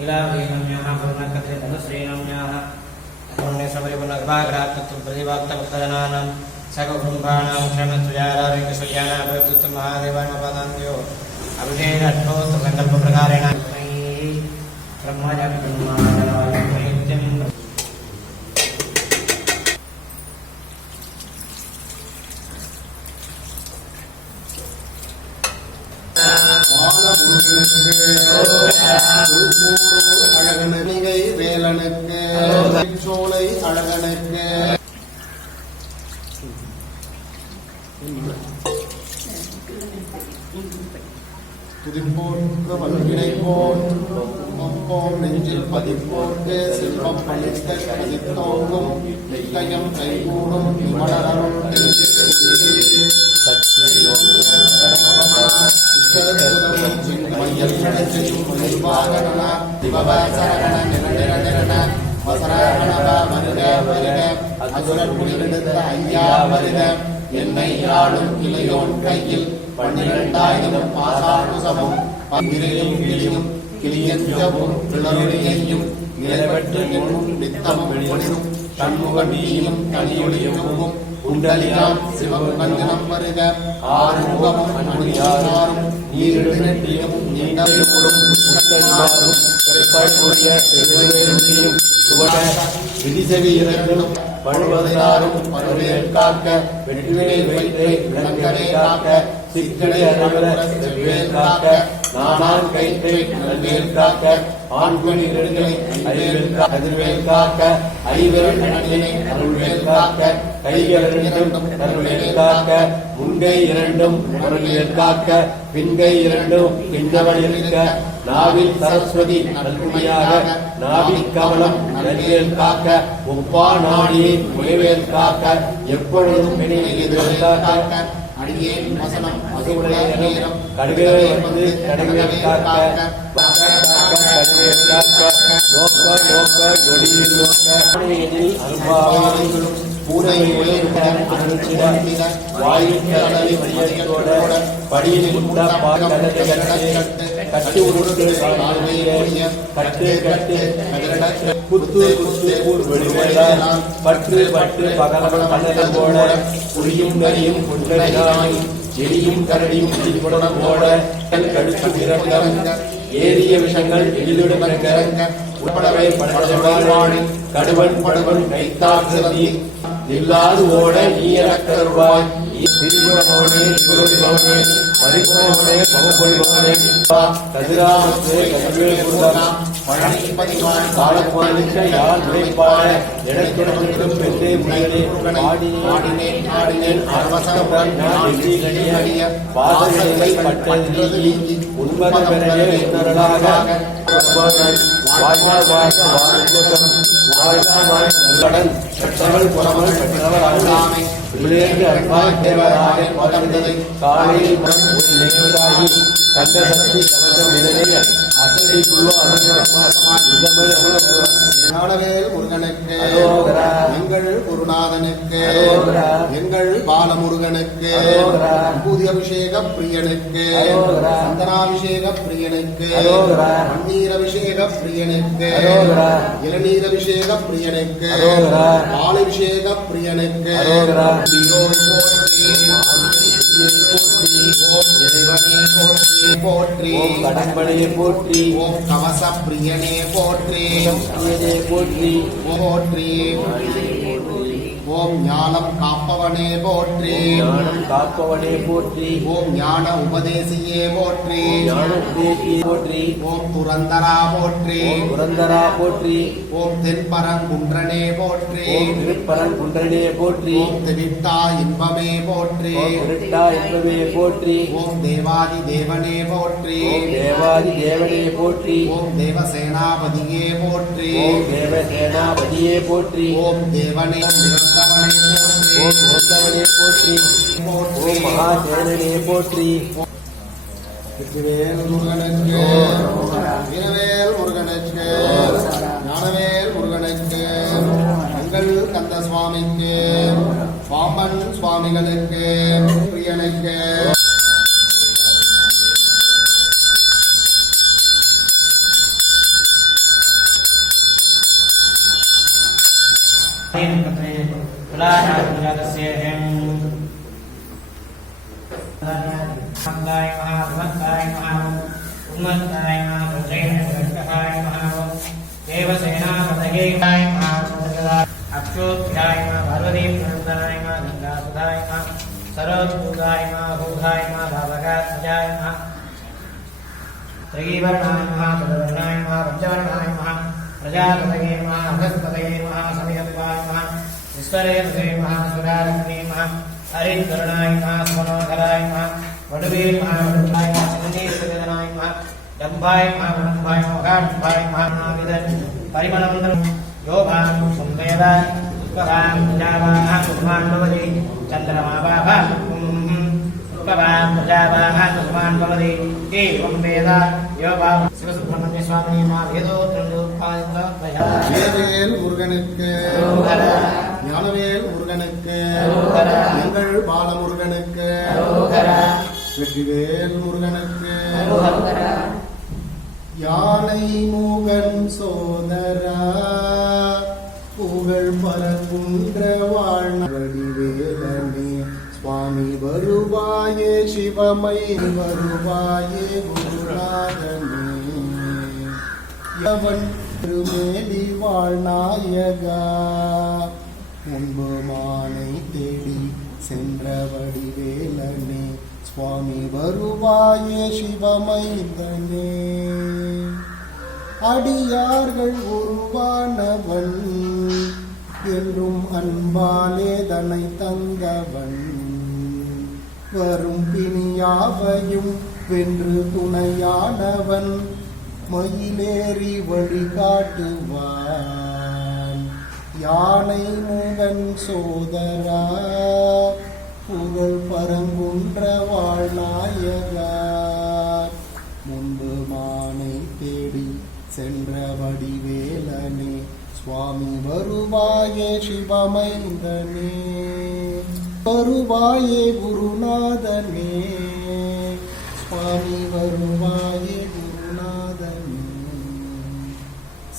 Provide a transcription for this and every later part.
लीलावलीनम्याः पूर्णकथितनुश्रीनम्याः पुण्यसमरिपुनर्भाग्रात्तत्वं प्रतिवाक्तभक्तजनानां सककुटुम्बाणां क्षणत्वजारारोग्यसुयानाभवतुत्वं महादेवानुपदान्त्यो अभिषेक अष्टोत्तरसङ्कल्पप्रकारेण ब्रह्मजन्माय அழகனகை வேலனுக்கு. சோலை அழகனுக்கு. துதிப்போர்க்கு வல்வினை போல் ஒப்போம் நெஞ்சில் பதிப்போர்க்கு செல்வம் பழித்த பதித்தோங்கும் நிச்சயம் கைகூடும் இவளரும் என்னை ஆளும் கிளையோன் கையில் பன்னிரண்டாயிரம் பாசாணுசமும் பங்கிரையும் கிளியும் கிளியஞ்சமும் கிளறுடையையும் நிலவற்று நித்தமும் வெளியும் தன்முகனியும் தனியொழியமும் குண்டலியாம் சிவகஞ்சனம் வருக. ஆறுமுகமும் அன்புயாரும் நீரிடும் நீண்டோடும் விதிசெவி இறங்கணும் பழுவதாரும் பருவேல் காக்க வெற்றிவேல் வைத்தே விளங்கவே காக்க சிக்கடை அறவர செவ்வேல் காக்க நானான் கைத்தே நல்வேல் காக்க ஆண்மணி நெடுங்களை அறிவேல் கதிர்வேல் காக்க ஐவரல் நடினை அருள்வேல் காக்க கைகள் இரண்டும் அருள்வேல் காக்க முன்கை இரண்டும் அருள்வேல் காக்க பின்கை இரண்டும் பின்னவள் இருக்க நாவில் சரஸ்வதி நல்குமையாக நாவில் கவலம் நல்வேல் காக்க ஒப்பா நாடியை முயவேல் காக்க எப்பொழுதும் காக்க அடியேன் வசனம் நேரம் வந்து காக்க நோக்க நோக்க நொடியில் நோக்க பூனை வாயில் படியில் கட்டு உருட்டு கட்டு கட்டு குத்து குத்து பற்று பற்று புரியும் நரியும் குண்டனாய் கரடியும் போட ஏறிய விஷங்கள் எளிதுடன் கரங்க உட்படவை கடுவன் படுவன் கைத்தாக்கு இல்லாது ஓட நீ இறக்கருவாய் திரிபுரமோனே குருபவனே பரிபுரமோனே பவபொழிபவனே கதிராமத்து கதிர்வேல் குருதம் பழனிபதிவான் காலகுமாரிக்க யார் உழைப்பாட இடத்திடமிருந்தும் பெற்றே முயலே ஆடினேன் ஆடினேன் கணிய பட்டது உணரலாக வாழ்நாள் வாழ்க வாழ்வதம் வாழ்நாள் வாழ்க கடன் பெற்றவள் புறவள் பெற்றவர் அல்லாமை விளையாட்டு அன்பாய் தேவராக வளர்ந்ததை காலையில் மண் ஒரு நினைவதாகி கந்த சக்தி கவசம் விளைய அசதி குழு ஞானவேல் முருகனுக்கு. எங்கள் குருநாதனுக்கு. எங்கள் பாலமுருகனுக்கு. பூதி அபிஷேக பிரியனுக்கு. சந்தனாபிஷேக பிரியனுக்கு. பன்னீர் அபிஷேக பிரியனுக்கு. இளநீர் அபிஷேக பிரியனுக்கு. பாலபிஷேக பிரியனுக்கு போற்றி. கடம்பனையை போற்றி. ஓம் கவச பிரியனே போற்றி. போற்றி போற்றி. ஓம் ஞானம் காப்பவனே போற்றி ஞானம் காப்பவனே போற்றி ஓம் ஞான உபதேசியே போற்றி ஞான தேசியை போற்றி ஓம் துரந்தரா போற்றி ஓம் புரந்தரா போற்றி ஓம் தென்பரங்குன்றனே போற்றி ஓம் திருப்பரங்குன்றனே போற்றி ஓம் திவிட்டா இன்பமே போற்றி ஓம் திருட்டா என்பவே போற்றி ஓம் தேவாதி தேவனே போற்றி ஓம் தேவாதி தேவனே போற்றி ஓம் தேவசேனாபதியே போற்றி ஓம் தேவசேனாபதியே போற்றி ஓம் தேவனே ஓம் போற்றி ஓத்தவனே போற்றி போற்றி ஓம் மகாசேனனே போற்றி. வெற்றிவேல் முருகனுக்கு வீரவேல் முருகனுக்கு ஞானவேல் முருகனுக்கு கந்த சுவாமிக்கு பாம்பன் சுவாமிகளுக்கு பிரியனுக்கு भक्ताय महाभक्ताय महामन्ताय महाभूतेन्द्रभट्टकाय महाभव देवसेनापतये काय महाभूतकदा अक्षोभ्याय महाभगवती प्रणन्दाय मा गङ्गासुधाय मा सरोद्भूताय मा भूधाय मा भावगात्मजाय मा त्रिवर्णाय महा तदवर्णाय महा पञ्चवर्णाय महा प्रजापतये महा बृहस्पतये महा समिहत्वाय महा ईश्वरे महा सुरालग्ने महा हरे करुणाय नमः मनोहराय नमः वडवे महावडवाय सुनेश्वरनाय नमः डम्बाय महावडम्बाय मोहाडम्बाय महानाविदन परिमलमन्दं यो भां सुन्दयद उपभां प्रजावाः सुखमान् भवति चन्द्रमावाः उपभां प्रजावाः सुखमान् भवति एवं वेद यो भां शिवसुब्रह्मण्य स्वामी मा वेदोत्रयोपादितो प्रजा वेदेन मुरुगणित्ये ஞானவேல் முருகனுக்கு. எங்கள் பாலமுருகனுக்கு. வெற்றிவேல் முருகனுக்கு. யானை மூகன் சோதரா. புகழ் பரங்குன்ற வாழ்நடிவேலனே சுவாமி வருவாயே சிவமை வருவாயே குருநாதனே. யவன் திருமேலி வாழ்நாயகா. முன்பு மானை தேடி சென்ற வடிவேலனே சுவாமி வருவாயே சிவமைந்தனே. அடியார்கள் உருவானவன் என்றும் அன்பாலே தனை தந்தவன். வரும் பிணியாவையும் வென்று துணையானவன் மயிலேறி வழிகாட்டுவான். யானை முகன் சோதரா புகழ் பரங்குன்ற வாழ்நாயகா. முன்பு மானை தேடி சென்ற வடிவேலனே சுவாமி வருவாயே சிவமைந்தனே. வருவாயே குருநாதனே சுவாமி வருவாய்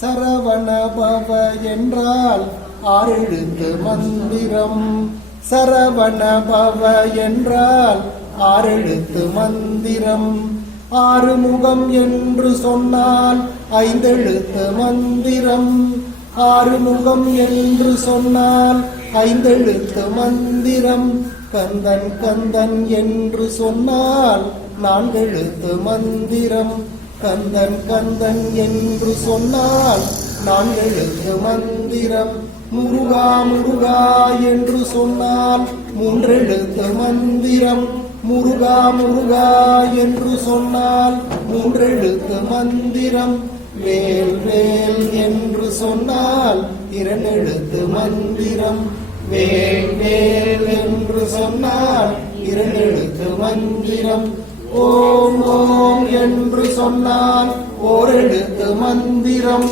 சரவணபவ என்றால் ஆறெழுந்து மந்திரம். சரவணபவ என்றால் ஆறெழுத்து மந்திரம். ஆறுமுகம் என்று சொன்னால் ஐந்தெழுத்து மந்திரம். ஆறுமுகம் என்று சொன்னால் ஐந்தெழுத்து மந்திரம். கந்தன் கந்தன் என்று சொன்னால் நான்கெழுத்து மந்திரம். கந்தன் கந்தன் என்று சொன்னால் நான்கெழுத்து மந்திரம்? முருகா முருகா என்று சொன்னால் மூன்றெழுத்த மந்திரம். முருகா முருகா என்று சொன்னால் மூன்றெழுத்த மந்திரம். வேல் வேல் என்று சொன்னால் இரண்டெழுத்து மந்திரம். வேல் வேல் என்று சொன்னால் இரண்டெழுத்து மந்திரம். ஓம் ஓம் என்று சொன்னால் ஓரெழுத்து மந்திரம்.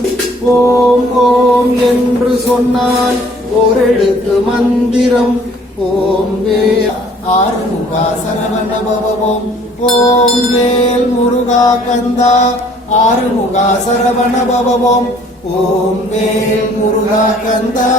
ஓம் ஓம் என்று சொன்னால் ஓரெழுத்து மந்திரம். ஓம் வே ஆறுமுகா சரவண பவம் ஓம் வேல் முருகா கந்தா ஆறுமுகா சரவண பவம் ஓம் வேல் முருகா கந்தா.